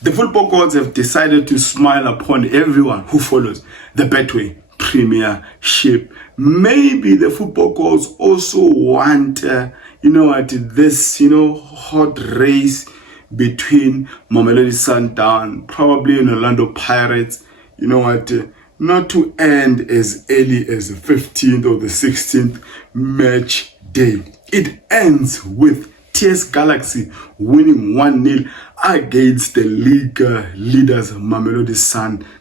The football gods have decided to smile upon everyone who follows the Betway Premiership. Maybe the football gods also want, this, hot race between Mamelodi Sundowns, probably in Orlando Pirates, not to end as early as the 15th or the 16th match day. It ends with TS Galaxy winning 1-0 against the league leaders Mamelodi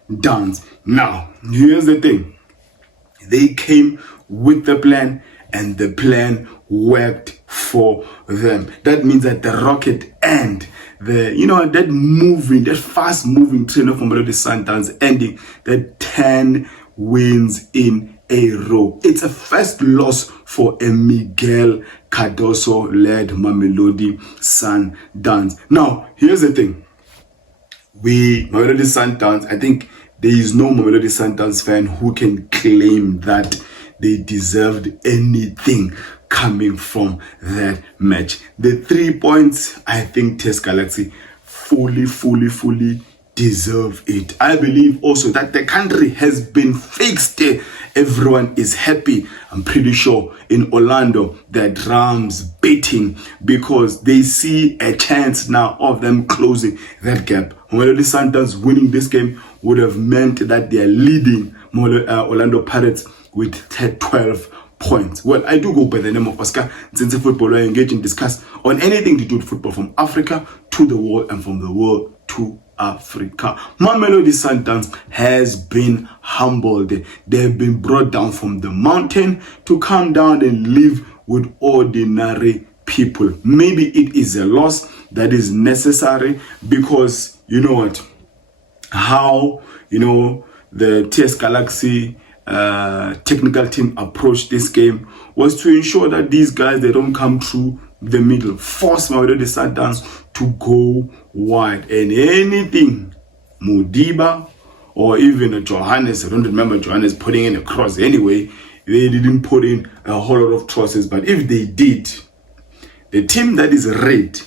Sundowns. Now, here's the thing. They came with the plan, and the plan worked for them. That means that the rocket and that fast moving train of Mamelodi Sundowns ending the 10 wins in a row. It's a first loss for a Miguel Cardoso led Mamelodi Sundowns. Now, here's the thing. Mamelodi Sundowns, I think there is no Mamelodi Sundowns fan who can claim that they deserved anything coming from that match. The 3 points, I think TS Galaxy fully deserve it. I believe also that the country has been fixed. Everyone is happy. I'm pretty sure in Orlando, their drums beating because they see a chance now of them closing that gap. Mamelodi Sundowns winning this game would have meant that they are leading Orlando Pirates with 12 points. Well, I do go by the name of Oscar. Since football, I engage and discuss on anything to do with football from Africa to the world and from the world to Africa. Mamelodi Sundowns has been humbled. They have been brought down from the mountain to come down and live with ordinary people. Maybe it is a loss that is necessary because how the TS Galaxy technical team approached this game was to ensure that these guys, they don't come through the middle, force Mamelodi Sundowns to go wide, and anything Modiba or even Johannes, I don't remember Johannes putting in a cross anyway. They didn't put in a whole lot of crosses, but if they did, the team that is red,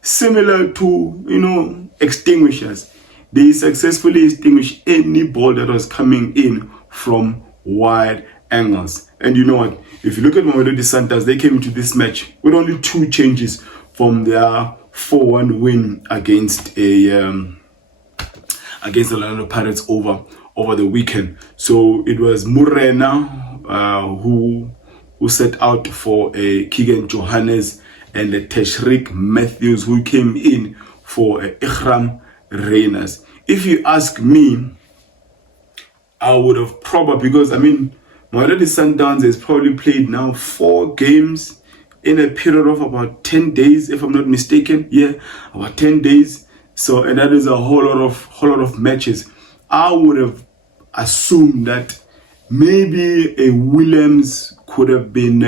similar to extinguishers, they successfully extinguished any ball that was coming in from wide angles. And if you look at Mamelodi Sundowns, they came into this match with only 2 changes from their 4-1 win against the Orlando Pirates over the weekend. So it was Murena who set out for Keegan Johannes and Teshrik Matthews who came in for Ikram Reyners. If you ask me, I would have probably, because Mamelodi Sundowns has probably played now 4 games in a period of about 10 days, if I'm not mistaken. Yeah, about 10 days. So, and that is a whole lot of matches. I would have assumed that maybe a Williams could have been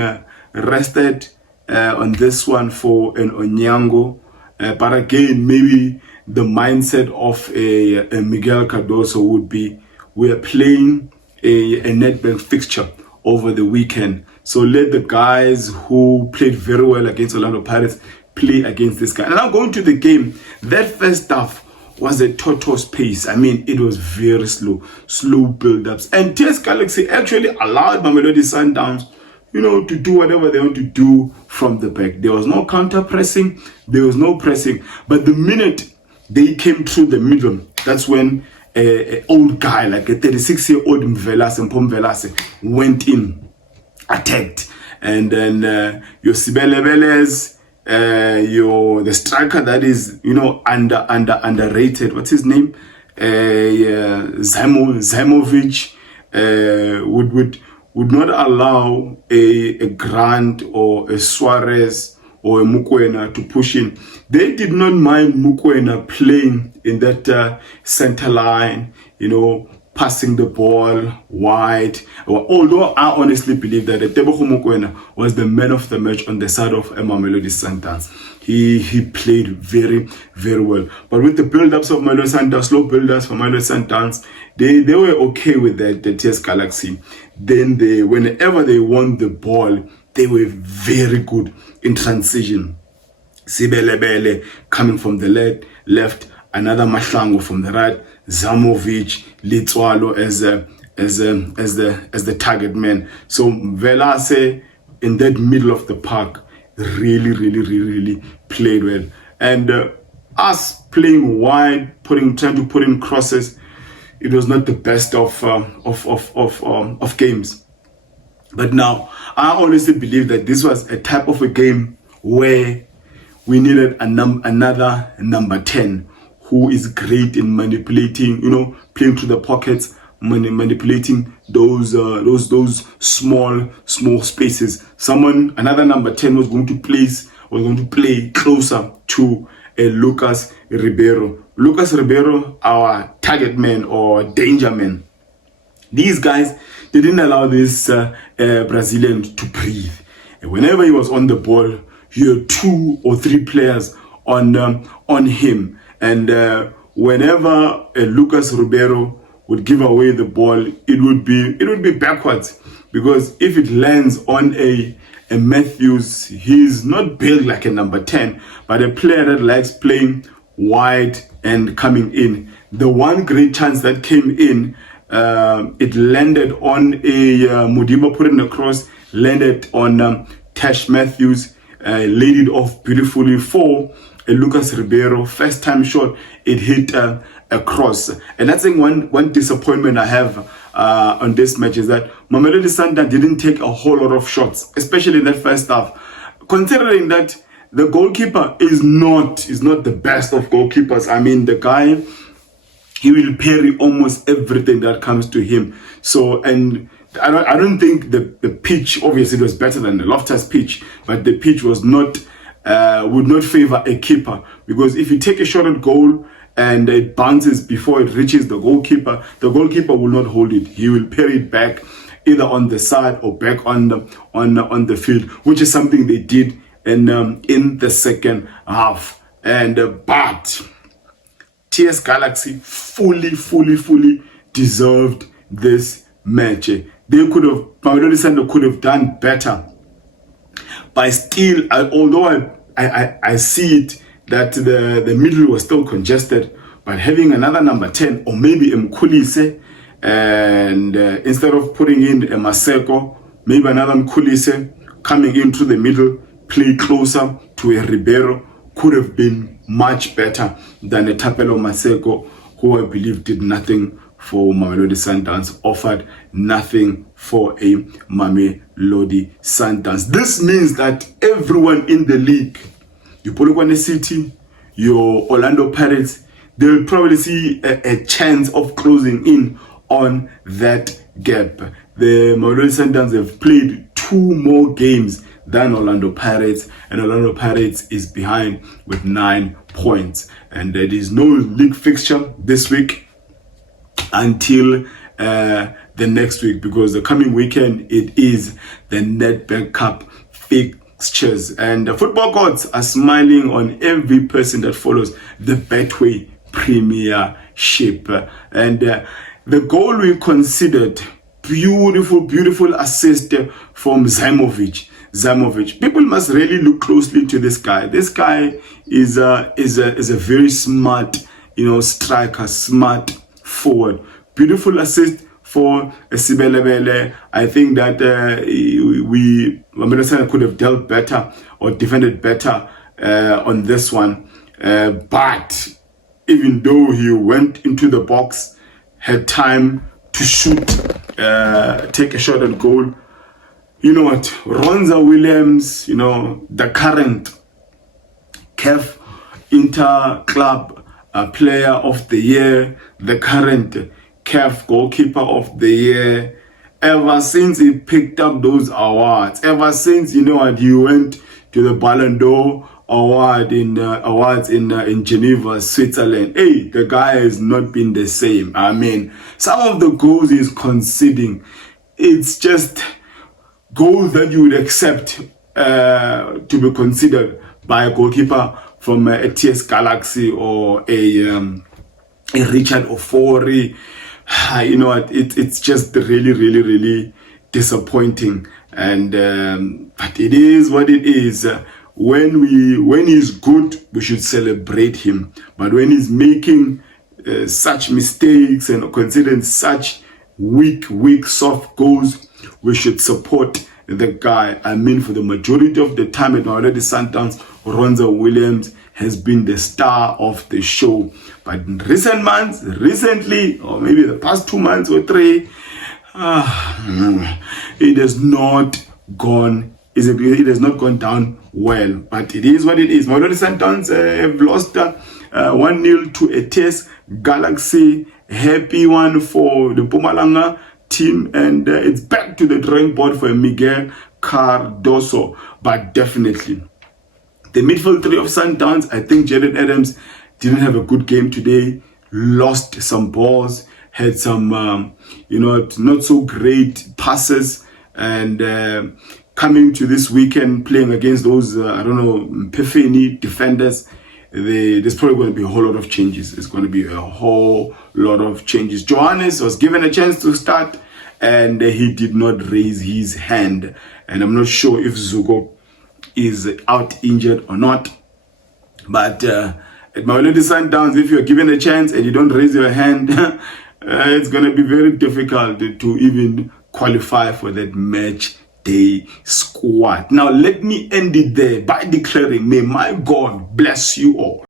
rested on this one for an Onyango. But again, maybe the mindset of a Miguel Cardoso would be, we are playing a Nedbank fixture over the weekend. So let the guys who played very well against Orlando Pirates play against this guy. And now going to the game, that first half was a tortoise pace. It was very slow build-ups. And TS Galaxy actually allowed Mamelodi Sundowns, to do whatever they want to do from the back. There was no counter-pressing. There was no pressing. But the minute they came through the middle, that's when an old guy, like a 36-year-old Mpumalanga, went in, attacked. And then your Sibelebeles, the striker that is, underrated, what's his name? Zaimovic would not allow a Grant or a Suarez or a Mokoena to push in. They did not mind Mokoena playing in that center line, passing the ball wide. Although I honestly believe that Tebogo Mokoena was the man of the match on the side of Mamelodi Sundowns. He played very, very well. But with the build-ups of Mamelodi Sundowns, slow build-ups for Mamelodi Sundowns, they were okay with that, the TS Galaxy. Then whenever they won the ball, they were very good in transition. Sibelebele coming from the left, another Mahlangu from the right, Zamovic, Litswalo as the target man. So Velase in that middle of the park really played well. And us playing wide, trying to put in crosses, it was not the best of games. But now, I honestly believe that this was a type of a game where we needed another number 10 who is great in manipulating, playing through the pockets, manipulating those small spaces. Another number 10 was going to play closer to Lucas Riveiro. Lucas Riveiro, our target man or danger man. These guys, they didn't allow this Brazilian to breathe. And whenever he was on the ball, you had 2 or 3 players on him. And whenever Lucas Riveiro would give away the ball, it would be backwards, because if it lands on a Matthews, he's not built like a number 10, but a player that likes playing wide and coming in. The one great chance that came in, it landed on a Mudiba put it across, landed on Tash Matthews, laid it off beautifully for Lucas Riveiro. First time shot, it hit across. And that's one disappointment I have on this match is that Mamelodi Sundowns didn't take a whole lot of shots, especially in that first half. Considering that the goalkeeper is not the best of goalkeepers. I mean, the guy, he will parry almost everything that comes to him. So, and I don't think the pitch, obviously it was better than the Loftus pitch, but the pitch was not would not favor a keeper, because if you take a shot at goal and it bounces before it reaches the goalkeeper will not hold it. He will parry it back either on the side or back on the field, which is something they did in the second half. And but TS Galaxy fully deserved this match. Mamelodi Sundowns could have done better. But still, although I see it that the middle was still congested, but having another number 10 or maybe Mkulise, and instead of putting in a Maseko, maybe another Mkulise coming into the middle, play closer to a Ribeiro, could have been much better than a Tapelo Maseko, who I believe did nothing for Mamelodi Sundowns, offered nothing for a Mamelodi Sundowns. This means that everyone in the league, your Polokwane City, your Orlando Pirates, they'll probably see a chance of closing in on that gap. The Mamelodi Sundowns have played 2 more games than Orlando Pirates, and Orlando Pirates is behind with 9 points. And there is no league fixture this week until the next week, because the coming weekend it is the Nedbank Cup fixtures, and the football gods are smiling on every person that follows the Betway Premiership. And the goal we considered, beautiful assist from Zamovic. People must really look closely to this guy. This guy is a very smart, striker, smart forward. Beautiful assist for Sibelebele. I think that Mamelodi could have dealt better or defended better on this one. But even though he went into the box, had time to shoot, take a shot at goal, you know what? Ronza Williams, the current CAF Inter-Club Player of the Year, the current CAF Goalkeeper of the Year, ever since he picked up those awards, ever since, he went to the Ballon d'Or award awards in Geneva, Switzerland. Hey, the guy has not been the same. I mean, some of the goals he's conceding, it's just goals that you would accept to be considered by a goalkeeper from a TS Galaxy or a Richard Ofori. You know what? It's just really disappointing. And but it is what it is. when he's good, we should celebrate him. But when he's making such mistakes and considering such weak, soft goals, we should support the guy. I mean, for the majority of the time at Mamelodi Sundowns, Ronzo Williams has been the star of the show. But in recently, or maybe the past 2 months or 3, it has not gone. It has not gone down well. But it is what it is. Mamelodi Sundowns have lost 1-0 to a TS Galaxy. Happy one for the Mpumalanga team, and it's back to the drawing board for Miguel Cardoso. But definitely, the midfield three of Sundowns, I think Jared Adams didn't have a good game today, lost some balls, had some, not so great passes, and coming to this weekend, playing against those, Mpefeni defenders, there's probably going to be a whole lot of changes. It's going to be a whole lot of changes. Johannes was given a chance to start, and he did not raise his hand. And I'm not sure if Zuko is out injured or not. But at Mamelodi Sundowns, if you're given a chance and you don't raise your hand, it's going to be very difficult to even qualify for that match day squad. Now, let me end it there by declaring, may my God bless you all.